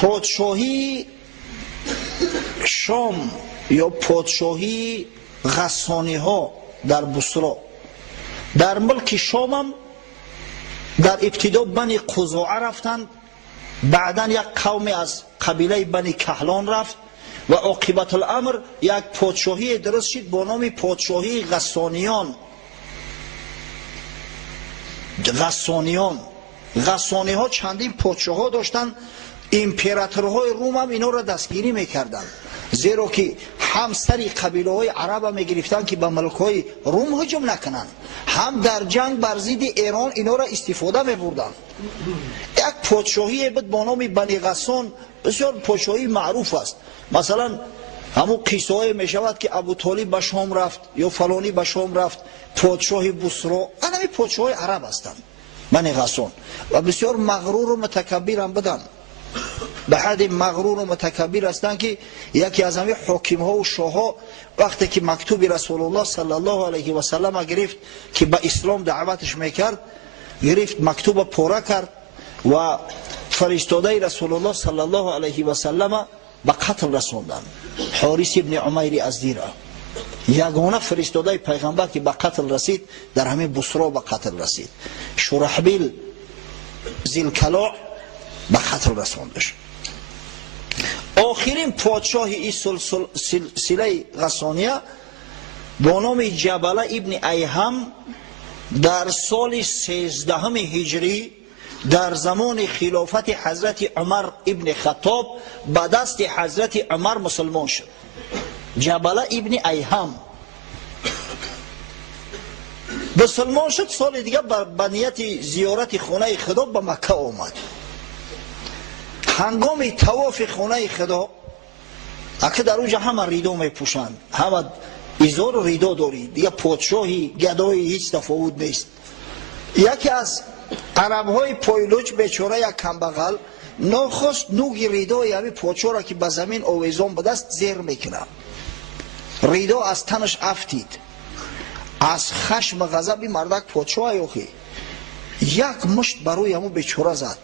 پادشاهی شام یا پادشاهی غسانی ها در بصره، در ملک شام هم در ابتدا بنی قزاعه رفتند، بعدا یک قوم از قبیله بنی کهلان رفت و عاقبت الامر یک پادشاهی درست شد با نام پادشاهی غسانیان. غسانی ها چندین پادشاه ها داشتند. امپراتورهای روم هم اینا را دستگیری میکردند، زیرا که هم سری قبیله های عرب هم میگرفتن که به ملک های روم هجوم نکنند، هم در جنگ بر ضد ایران اینا را استفاده میبردند. یک پادشاهی بود با نام بنی غسان، بسیار پادشاهی معروف است. مثلا همون قصه های می شود که ابو طالب به شام رفت یا فلانی به شام رفت، پادشاه بصره، همین پادشاه عرب هستند بنی غسان، و بسیار مغرور و متکبر هم بدن، به حد مغرور و متکبر هستند که یکی از همه حاکم ها و شاه ها وقتی که مکتوب رسول الله صلی الله علیه و سلم گرفت که به اسلام دعوتش میکرد، گرفت مکتوب پاره کرد و فرستاده رسول الله صلی الله علیه و سلم به قتل رسوندن. حارث ابن عمیر ازدی را یگانه فرستاده پیغمبر که به قتل رسید در همین بصره به قتل رسید. شرحبیل ذی‌الکلاء به قتل رسوندش. آخرین پادشاه این سلسله غسانیه با نام جبله ابن ایهم در سال 13 هجری در زمان خلافت حضرت عمر ابن خطاب به دست حضرت عمر مسلمان شد. جبله ابن ایهم مسلمان شد. سال دیگه به نیت زیارت خانه خدا به مکه آمد. هنگام طواف خانه خدا، اگه در اونجا همه ریدو می پوشند، همه ازار و ریدو داری، دیگه پادشاهی گدای هیچ تفاوت نیست. یکی از عرب های پایلوچ بیچاره یک کمبغل ناخواست نوگی ریدای همین پادشاه را که به زمین آویزان به دست زیر میکنه، ریدا از تنش افتید. از خشم و غضب مردک پادشاه یوخی یک مشت بروی همون بیچاره زد.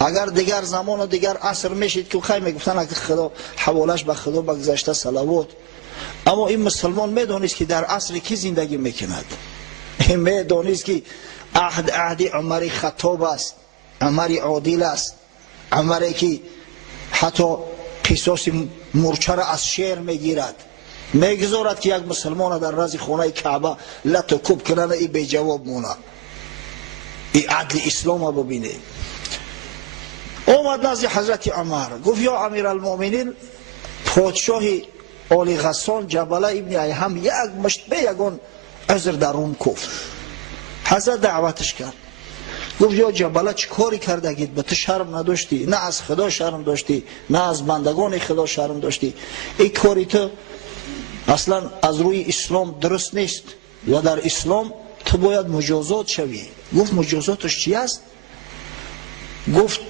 اگر دیگر زمان و دیگر عصر میشید که خیلی میگفتن اگه خدا حوالش به خدا بگذشته صلوات، اما این مسلمان میدونست که در عصر کی زندگی میکند. این میدونست که عهد عمر خطاب است، عمر عادل است، عمری که حتی قصاص مورچه را از شیر میگیرد، میگذارد که یک مسلمان در رز خانه کعبه لط و کوب کنه، این بی جواب مونه. این عدل اسلام را ببینه. اومد نزد حضرت عمر گفت یا امیر المؤمنین، پادشاه آل غسان جبله ابن ایهم یک مشت به یگان عذر در روم کفت. حضرت دعوتش کرد، گفت یا جبله چه کاری کرده گید؟ به تو شرم نداشتی؟ نه از خدا شرم داشتی، نه از بندگان خدا شرم داشتی؟ این کاری تو اصلا از روی اسلام درست نیست و در اسلام تو باید مجازات شوی. گفت مجازاتش چی است؟ گفت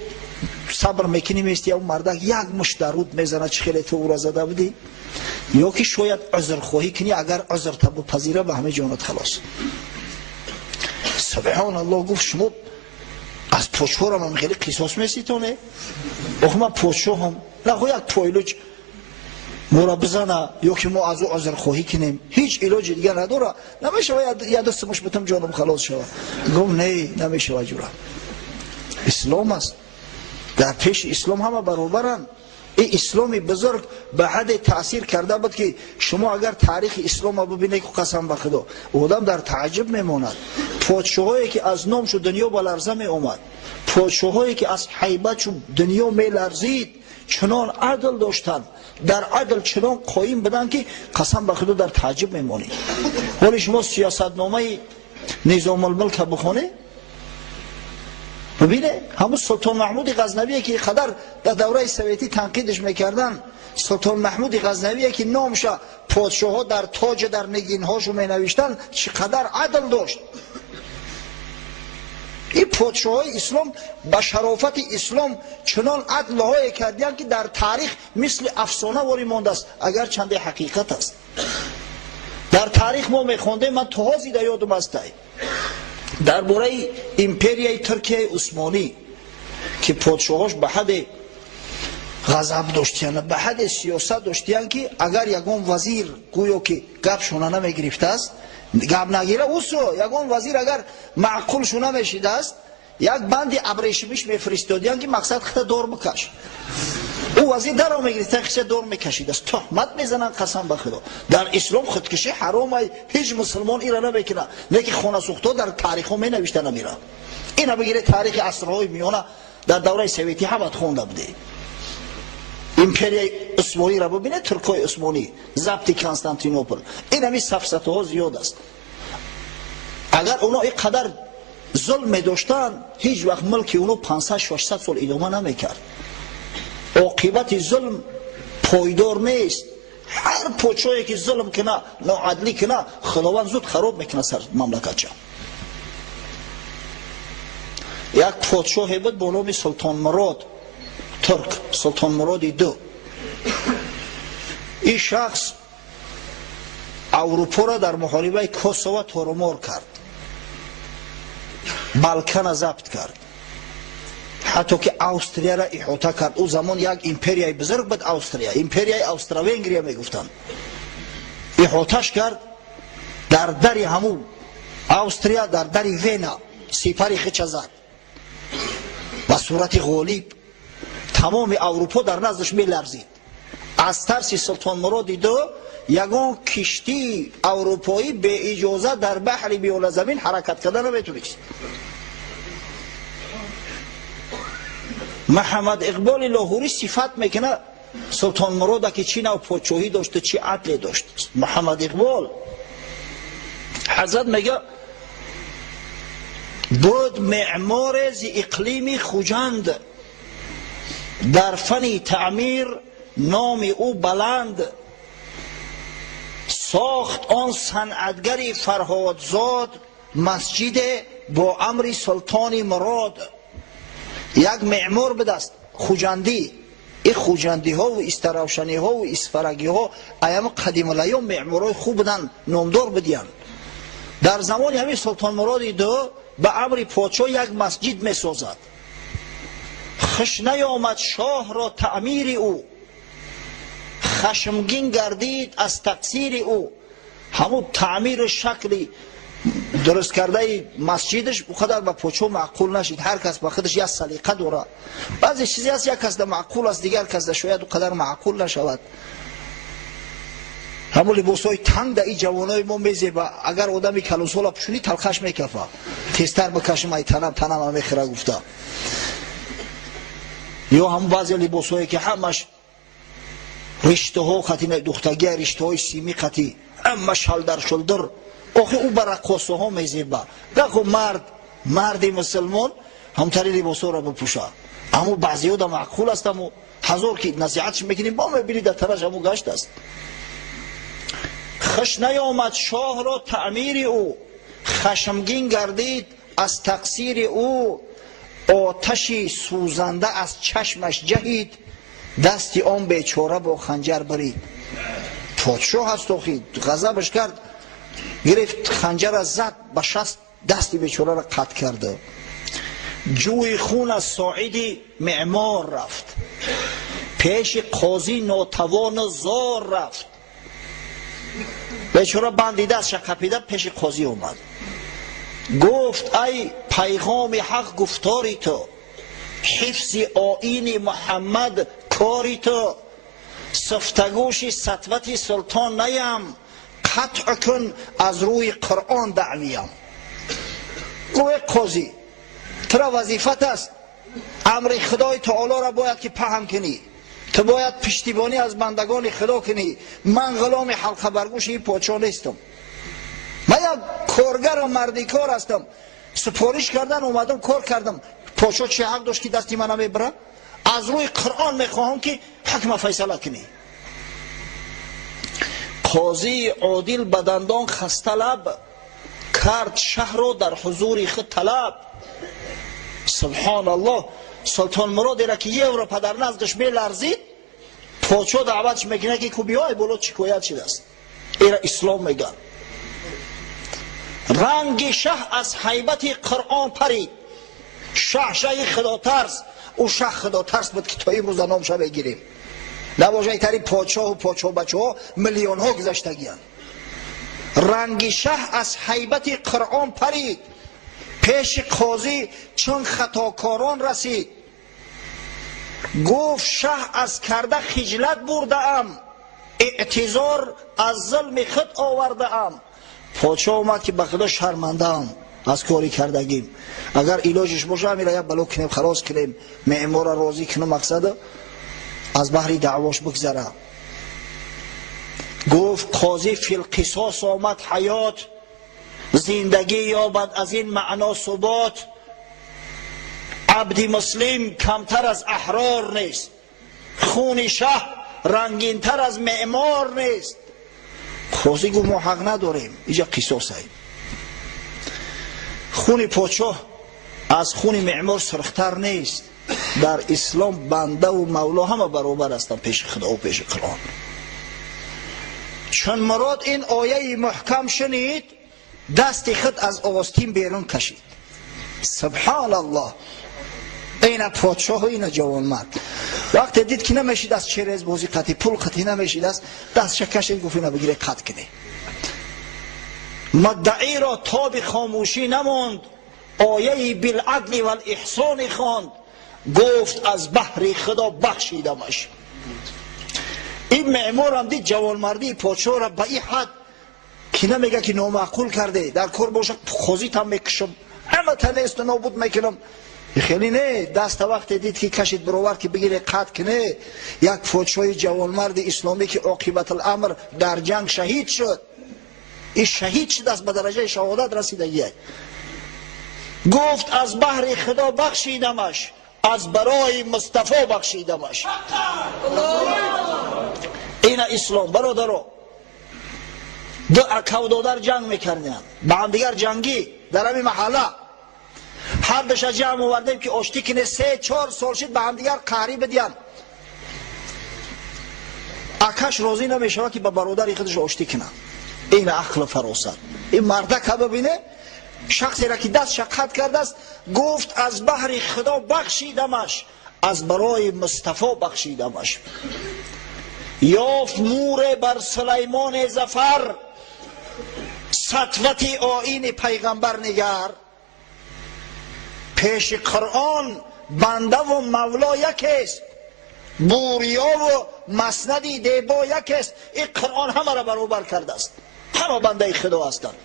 صبر میکنی میستی اون مردک یک مشت در رود میزنه چه خیلی تو او را زده بودی، یا که شاید عذر خواهی کنی، اگر عذر تبو پذیره به همه جانت خلاص. سبحان الله. گفت شما از پادشاه را من خیلی قصاص میستونه؟ آخه من پادشاه هم نه، یک پایلوچ ما را بزنه یا که ما از او عذر خواهی کنیم، هیچ علاج دیگه نداره، نمیشه یا دست مش بتم جانم خلاص شود. گفت نه نمیشه وجورا. اسلام است، در پیش اسلام همه برابرن. این اسلامی بزرگ به حد تأثیر کرده بود که شما اگر تاریخ اسلام رو ببینید که قسم به خدا آدم در تعجب میماند. پادشاهایی که از نام شو دنیا با لرزه می اومد، پادشاهایی که از هیبت شو دنیا می لرزید، چنان عدل داشتن، در عدل چنان قایم بدن که قسم به خدا در تعجب میمانید. ولی شما سیاستنامه نظام الملک بخونه ببینه، همون سلطان محمود غزنوی که قدر در دوره سویتی تنقیدش میکردن، سلطان محمود غزنوی که نامش پادشاه ها در تاج در نگین هاشو می نوشتن چقدر عدل داشت. این پادشاه های اسلام به شرافت اسلام چنان عدل های کردن که در تاریخ مثل افسانه واری مانده است، اگر چند حقیقت است. در تاریخ ما میخوانده، من توازی در یادم است درباره امپریای ترکیه عثمانی که پادشاهاش به حد غضب داشتیان، به حد سیاست داشتیان که اگر یگان وزیر گویا که گپ شونه نمیگرفته است، گپ نگیره اوسو یگان وزیر اگر معقول شونه میشیده است، یک بند ابریشمیش میفرستادیان که مقصد خطا دور بکش. او وزیر در رو میگرفته خطا دور میکشیده است. تهمت میزنن قسم به خدا. در اسلام خودکشی حرامه، هیچ مسلمان ایران نمیکنه، لیکن خانه سوخته در تاریخ ها می نوشته نمیره. اینا بگیره تاریخ عصرهای میانه در دوره سوویتی هم خونده بوده. امپریای عثمانی را ببینه، ترکای عثمانی، ضبط کنستانتینوپل، این همی سفسطه ها زیاد است. اگر اونا اینقدر ظلم می داشتن، هیچ وقت ملک اونا 500-600 سال ادامه نمیکرد. عاقبت ظلم پایدار نیست. هر پوچایی که ظلم کنه، ناعدلی کنه، خداوند زود خراب میکنه سر مملکت. یک پادشاهی بود با نام سلطان مراد ترک، سلطان مراد دو. این شخص اروپا را در محاربه کوسوو تورمار کرد، بالکان ضبط کرد، حتی که استرالیا را احاطه کرد. او زمان یک امپریای بزرگ بود استرالیا، امپریای استرا-ونگریا میگفتند. احاطهش کرد، در دری همون استرالیا، در دری وینا سپری خچ زد و صورت غالب تمام اروپا در نزدش می لرزید. از ترس سلطان مراد دو یگان کشتی اروپایی به اجازه در بحر بیرون زمین حرکت کردن نمیتونست. محمد اقبال لاهوری صفت میکنه سلطان مراد که چی نوع پادشاهی داشته، چی عدل داشت. محمد اقبال حضرت میگه بود معمار ز اقلیم خوجند، در فن تعمیر نام او بلند، ساخت آن صنعتگر فرهادزاد مسجد با امر سلطان مراد. یک معمار بدست خوجندی، این خوجندی ها و استروشنی ها و اسفرگی ها ایام قدیم الایام معمارای خوب بودن، نامدار بودن. در زمان همین سلطان مراد دو به امر پادشاه یک مسجد می سازد. خش نیامد شاه را تعمیر او، خشمگین گردید از تقصیر او. همون تعمیر شکلی درست کرده مسجدش بخدا به پادشاه معقول نشید. هر کس به خودش یک سلیقه داره. بعضی چیزی هست یک کس معقول است، دیگر کس شاید قدر معقول نشود. همون لباسای تنگ در این جوانای ما میزیبه، اگر آدمی کلوسالا پوشونی تلخش میکفه، تیزتر بکشم ای تنم هم میخیره گفته. یا همون بعضی لباسایی که همش رشته ها خطی دختگی، رشته های سیمی خطی، اما شلدر شلدر، آخه او برقاصه ها میزیبه. دقو مرد مسلمان همتری لباسا را بپوشه. اما بعضی ها در معقول است، اما هزار که نصیحتش میکنیم با میبینی در طرش همون گشت است. خش نیامد شاه را تعمیر او، خشمگین گردید از تقصیر او. آتشی سوزنده از چشمش جهید، دستی آن بیچاره با خنجر برید. پادشاه هست آخی، غضبش کرد، گرفت خنجر از زد به شست، دستی بیچاره را قطع کرده. جوی خون از ساعدی معمار رفت، پیش قاضی ناتوان زار رفت. بیچاره بندیده از شقپیده پیش قاضی اومد، گفت ای پیغام حق گفتاری تو، حفظ آیین محمد کاری تو. سفتگوش سطوت سلطان نیم، قطع کن از روی قرآن دعویم. گوه قاضی ترا وظیفت است، امر خدای تعالی را باید که پهم کنی، تو باید پشتیبانی از بندگان خدا کنی. من غلام حلقه برگوش این پادشاه نیستم، من یک کارگر و مردی کار هستم. سپارش کردن اومدم کار کردم. پادشاه چه حق داشت که دستی من میبره؟ از روی قرآن میخواهم که حکم فیصله کنی. قاضی عادل بدندان خسته لب، کرد شهر رو در حضور خود طلب. سبحان الله. سلطان مراد را که یه اروپا در نزدش میلرزید، پادشاه دعوتش میکنه که بیای بلو شکایت شده است. ایرا اسلام میگن. رنگ شه از هیبت قرآن پرید، شه خدا ترس او شاه خدا ترس بود که تا امروز نامش بگیریم. نباشه تری پادشاه و پادشاه بچه ها میلیون ها گذشتگیان. رنگ شه از هیبت قرآن پرید، پیش قاضی چون خطاکاران رسید. گفت شه از کرده خجلت برده ام، اعتذار از ظلم خود آورده ام. پادشاه اومد که به خدا شرمنده ام از کاری کردگیم، اگر علاجش باشه میره یا بلو کنیم خلاص کنیم، معمار راضی کنیم، مقصد از بحری دعواش بگذره. گفت قاضی فی القصاص آمد حیات، زندگی یابد از این معنا ثبات. عبد مسلم کمتر از احرار نیست، خون شه رنگین تر از معمار نیست. قاضی گفت ما حق نداریم، اینجا قصاص هست. خون پادشاه از خون معمار سرختر نیست. در اسلام بنده و مولا همه برابر هستند پیش خدا و پیش قرآن. چون مراد این آیه محکم شنید، دست خود از آستین بیرون کشید. سبحان الله. این پادشاه و این جوانمرد وقتی دید که نمیشید از چرز بازی قطعی پول قطعی نمیشید، از دستش کشید، گفت اینو بگیره قطع کنه. مدعی را تاب خاموشی نموند، آیه بالعدل و الاحسان خواند. گفت از بحر خدا بخشیدمش. این معمار هم دید جوانمردی پادشاه را به این حد که نمیگه که نامعقول کرده، در کار باشه خوزیت هم میکشم، همه تنیست و نابود میکنم. خیلی نه، دست وقت دید که کشید برابر که بگیره قطع کنه. یک پادشاه جوانمرد اسلامی که عاقبت الامر در جنگ شهید شد، این شهید شد، از به درجه شهادت رسیدگی. گفت از بحر خدا بخشیدمش، از برای مصطفی بخشیدمش. این اسلام برادرو. دو اکودادر جنگ میکردن با هم دیگر، جنگی در همین محله هر دش جمع آوردیم که آشتی کنه. 3-4 سال شد به هم دیگر قهری بدین. اکش راضی نمیشه که با برادر خودش آشتی کنه. این عقل فراست. این مرده که ببینه شخصی را که دست شقت کرده است، گفت از بحر خدا بخشیدمش، از برای مصطفی بخشیدمش. یافت نور بر سلیمان ظفر، سطوت آیین پیغمبر نگر. پیش قرآن بنده و مولا یک است، بوریا و مسندی دیبا یک است. این قرآن همه را برابر کرده است، همه بنده خدا هستند.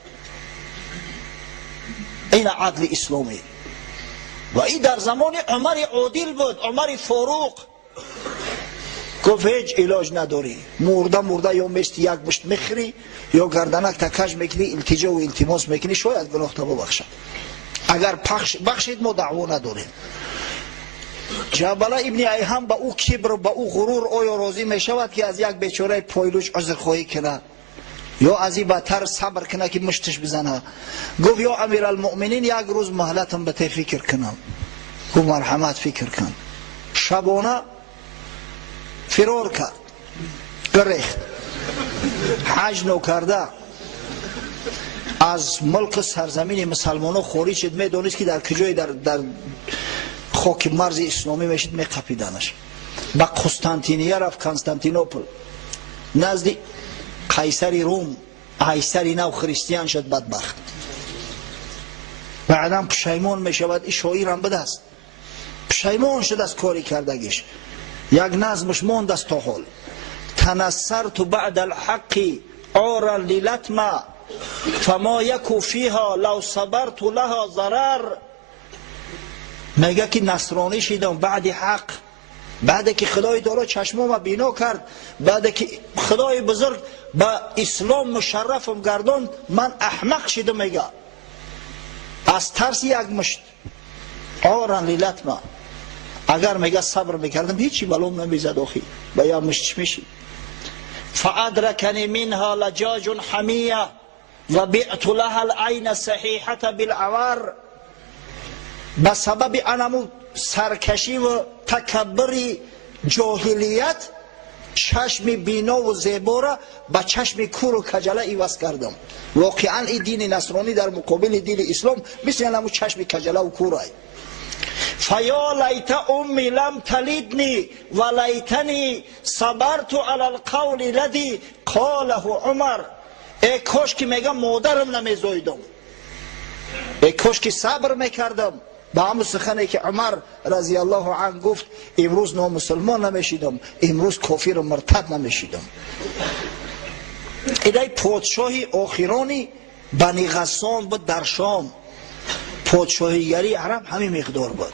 این عدل اسلامی. و این در زمان عمر عادل بود، عمر فاروق. گفت هیچ علاج نداری، مرده یا مشت یک مشت میخری یا گردنک تکش میکنی، التجا و التماس میکنی، شاید گناه تا ببخشد. اگر بخشید ما دعوا نداریم. جبله ابن ایهم با او کبر و با او غرور آیا راضی میشود که از یک بیچاره پایلوچ عذر خواهی کنه یا از این بدتر صبر کنه که مشتش بزنه؟ گفت یا امیر المؤمنین یک روز مهلتم به فکر کنم. گفت مرحمت فکر کن. شبانه فرار کرد، گریخت، حج نو کرده، از ملک سرزمین مسلمانان خارج شد. میدونست که در کجای در خاک مرز اسلامی میشد، میقپیدنش. به قسطنطینیه رفت، کنستانتینوپل، نزد قیصر روم، قیصر نو خریستیان شد. بدبخت بعدم پشیمان میشود. این شاعر هم بدست پشیمان شد از کاری کردگیش. یک نظمش ماند است تا حال: تنصرت بعد الحق عارا للتما، فما یکو فیها لو صبرت لها ضرر. میگه که نصرانی شدم بعد حق، بعد که خدای تعالی چشمم بینا کرد، بعد که خدای بزرگ با اسلام مشرفم گرداند، من احمق شدم. میگه از ترس یک مشت عارا للتما. اگر میگه صبر میکردم هیچی بلوم نمیزد آخی با یا مشت میشی. فادرکنی منها لجاج حمیه و بعت لها العین صحیحه بالعور. به سبب انمو سرکشی و تکبری جاهلیت چشم بینا و زیبا را به چشم کور و کجله عوض کردم. واقعا این دین نصرانی در مقابل دین اسلام مثل انمو چشم کجله و کور است. فیا لیت امی لم تلدنی و لیتنی صبرت علی القول الذی قاله عمر. ای کاش که میگم مادرم نمیزایدم، ای کاش که صبر میکردم با همون سخنی که عمر رضی الله عنه گفت امروز نامسلمان نمیشیدم، امروز کافر و مرتد نمیشیدم. ایدای پادشاهی آخرانی بنی غسان بود در شام، پادشاهیگری عرب همین مقدار بود.